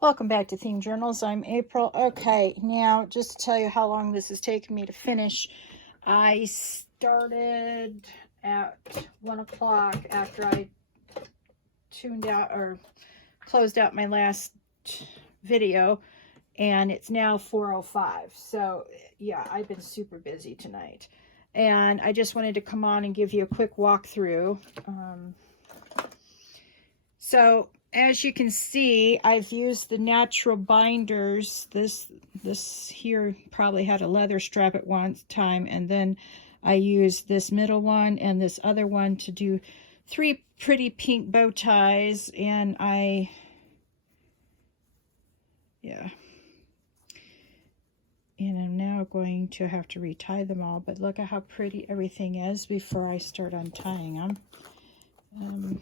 Welcome back to Theme Journals. I'm April. Okay, now just to tell you how long this has taken me to finish, I started at 1 o'clock after I tuned out or closed out my last video, and it's now 4:05. So yeah, I've been super busy tonight, and I just wanted to come on and give you a quick walkthrough. So as you can see, I've used the natural binders. This here probably had a leather strap at one time, and then I used this middle one and this other one to do 3 pretty pink bow ties, and I'm now going to have to retie them all, but look at how pretty everything is before I start untying them.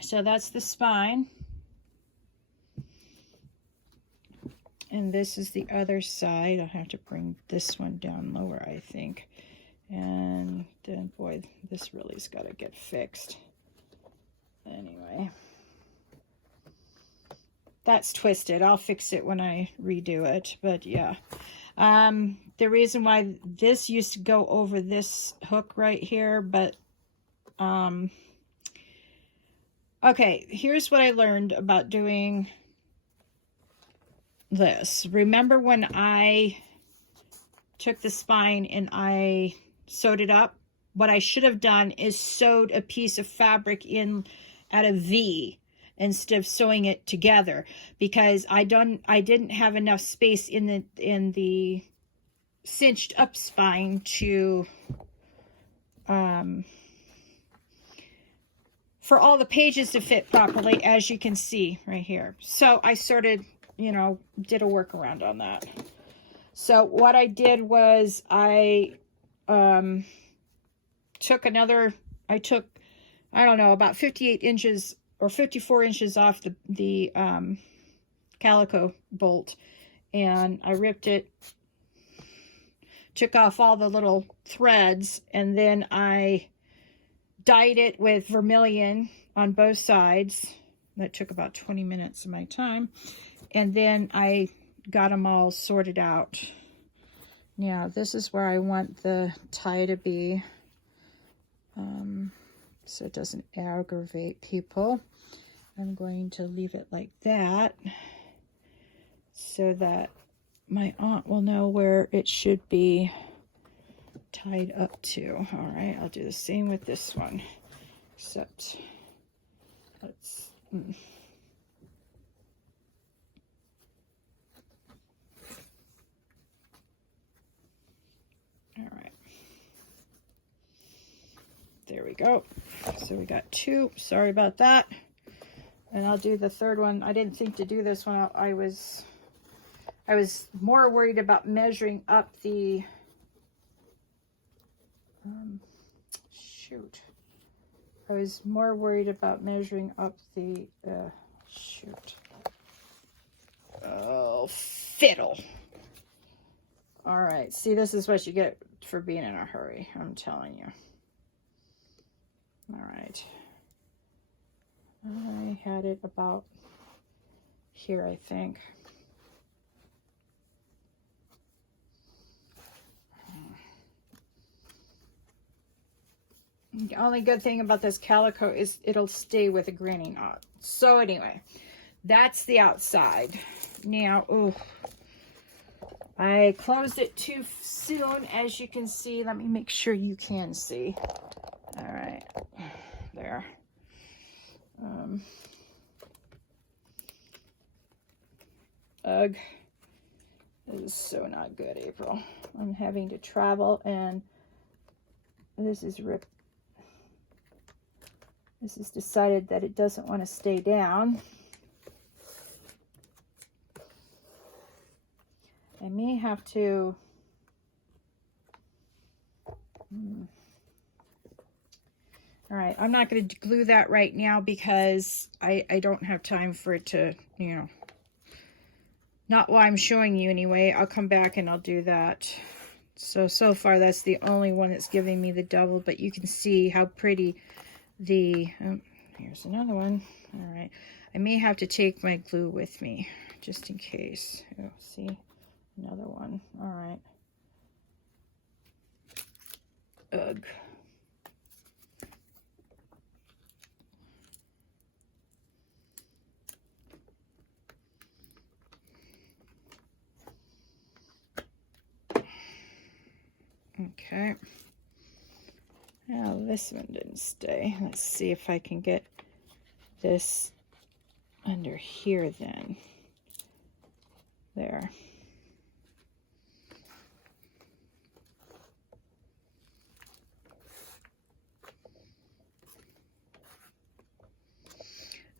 So that's the spine. And this is the other side. I'll have to bring this one down lower, I think. And then, boy, this really's got to get fixed. Anyway. That's twisted. I'll fix it when I redo it. But, yeah. The reason why this used to go over this hook right here, but... okay, here's what I learned about doing this. Remember when I took the spine and I sewed it up? What I should have done is sewed a piece of fabric in at a V instead of sewing it together, because I didn't have enough space in the cinched up spine to for all the pages to fit properly, as you can see right here. So I sort of, did a workaround on that. So what I did was I took, I don't know, about 58 inches or 54 inches off the calico bolt, and I ripped it, took off all the little threads, and then I dyed it with vermilion on both sides. That took about 20 minutes of my time. And then I got them all sorted out. Now, this is where I want the tie to be, so it doesn't aggravate people. I'm going to leave it like that so that my aunt will know where it should be tied up to. All right, I'll do the same with this one, except let's all right, there we go. So we got 2. Sorry about that. And I'll do the third one. I didn't think to do this one. I was more worried about measuring up the shoot. I was more worried about measuring up the, shoot. Oh, fiddle. All right. See, this is what you get for being in a hurry. I'm telling you. All right. I had it about here, I think. The only good thing about this calico is it'll stay with a granny knot. So anyway, that's the outside. Now, ooh, I closed it too soon, as you can see. Let me make sure you can see. All right, there. Ugh, this is so not good, April. I'm having to travel, and this is ripped. This has decided that it doesn't want to stay down. I may have to... All right, I'm not going to glue that right now because I don't have time for it to, not while I'm showing you anyway. I'll come back and I'll do that. So far that's the only one that's giving me the double, but you can see how pretty oh, here's another one. All right. I may have to take my glue with me just in case. Oh, see? Another one. All right. Ugh. Okay. Now this one didn't stay. Let's see if I can get this under here then. There.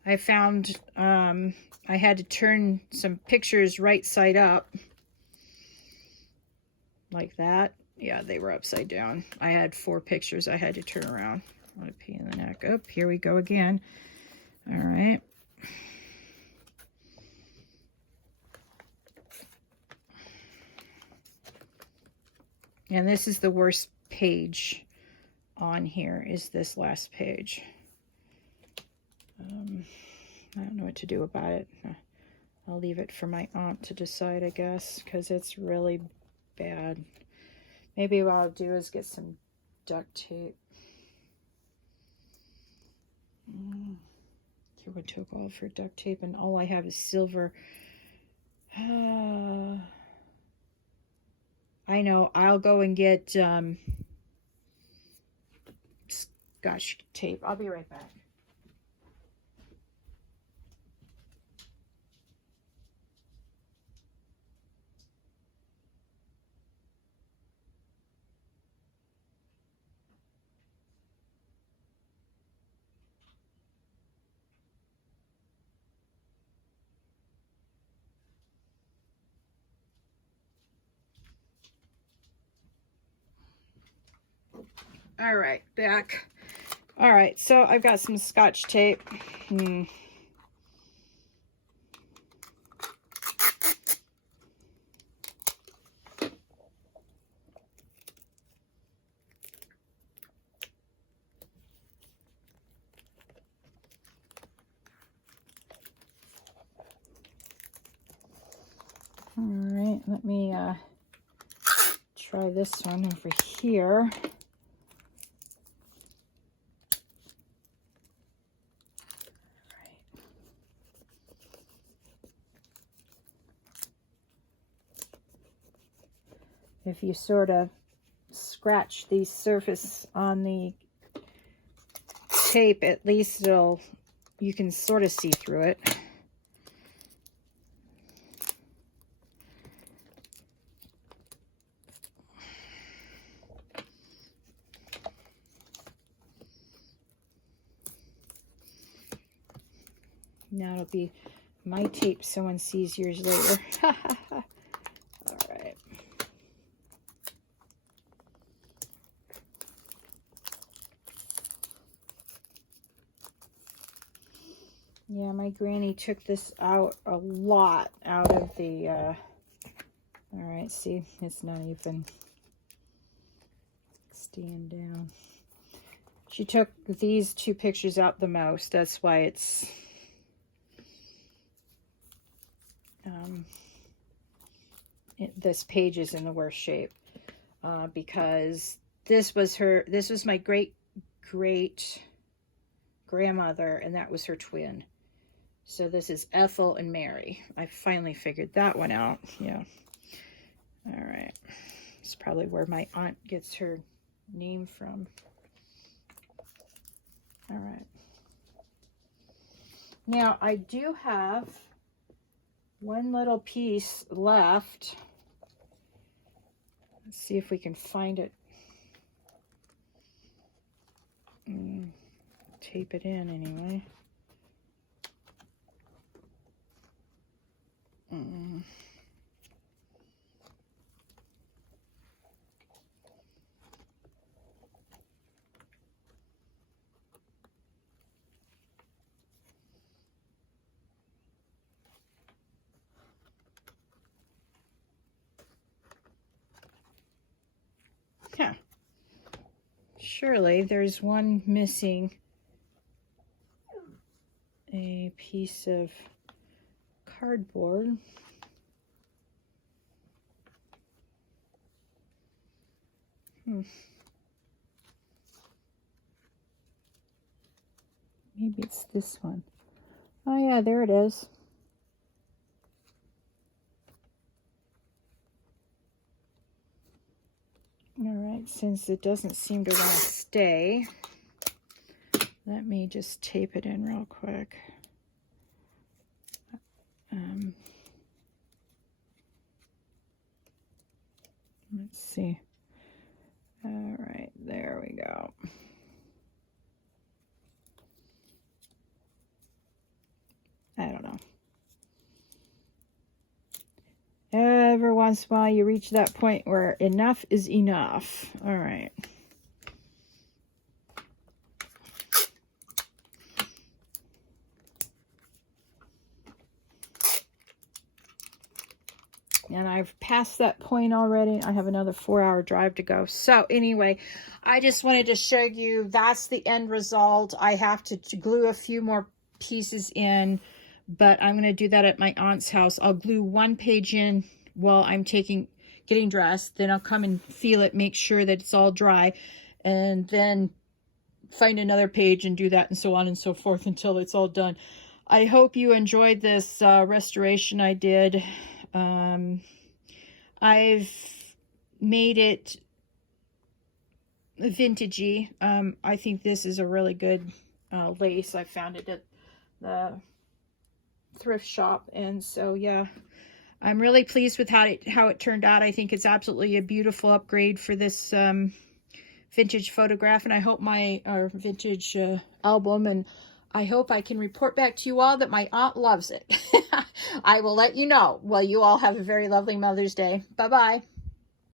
I found I had to turn some pictures right side up. Like that. Yeah, they were upside down. I had 4 pictures I had to turn around. What a pain in the neck. Oh, here we go again. All right. And this is the worst page on here, is this last page. I don't know what to do about it. I'll leave it for my aunt to decide, I guess, because it's really bad. Maybe what I'll do is get some duct tape. Here would took all for duct tape, and all I have is silver. I know. I'll go and get Scotch tape. I'll be right back. All right, back. All right, so I've got some Scotch tape. All right, let me try this one over here. If you sort of scratch the surface on the tape, at least you can sort of see through it. Now it'll be my tape someone sees years later. All right. Yeah, my granny took this out a lot out of the, all right, see, it's not even staying down. She took these 2 pictures out the most. That's why it's, this page is in the worst shape, because this was my great grandmother, and that was her twin. So this is Ethel and Mary. I finally figured that one out. Yeah. All right. It's probably where my aunt gets her name from. All right. Now I do have one little piece left. Let's see if we can find it. Tape it in anyway. Yeah. Surely there's one missing a piece of cardboard. Maybe it's this one. Oh yeah, there it is. All right, since it doesn't seem to want to stay, let me just tape it in real quick. Let's see. All right, there we go. I don't know. Every once in a while you reach that point where enough is enough. All right. And I've passed that point already. I have another 4-hour drive to go. So anyway, I just wanted to show you that's the end result. I have to glue a few more pieces in, but I'm going to do that at my aunt's house. I'll glue one page in while I'm getting dressed. Then I'll come and feel it, make sure that it's all dry, and then find another page and do that, and so on and so forth until it's all done. I hope you enjoyed this restoration I did. I've made it vintagey. I think this is a really good lace. I found it at the thrift shop, and so yeah, I'm really pleased with how it turned out. I think it's absolutely a beautiful upgrade for this vintage photograph, and I hope my vintage album, and I hope I can report back to you all that my aunt loves it. I will let you know. Well, you all have a very lovely Mother's Day. Bye-bye.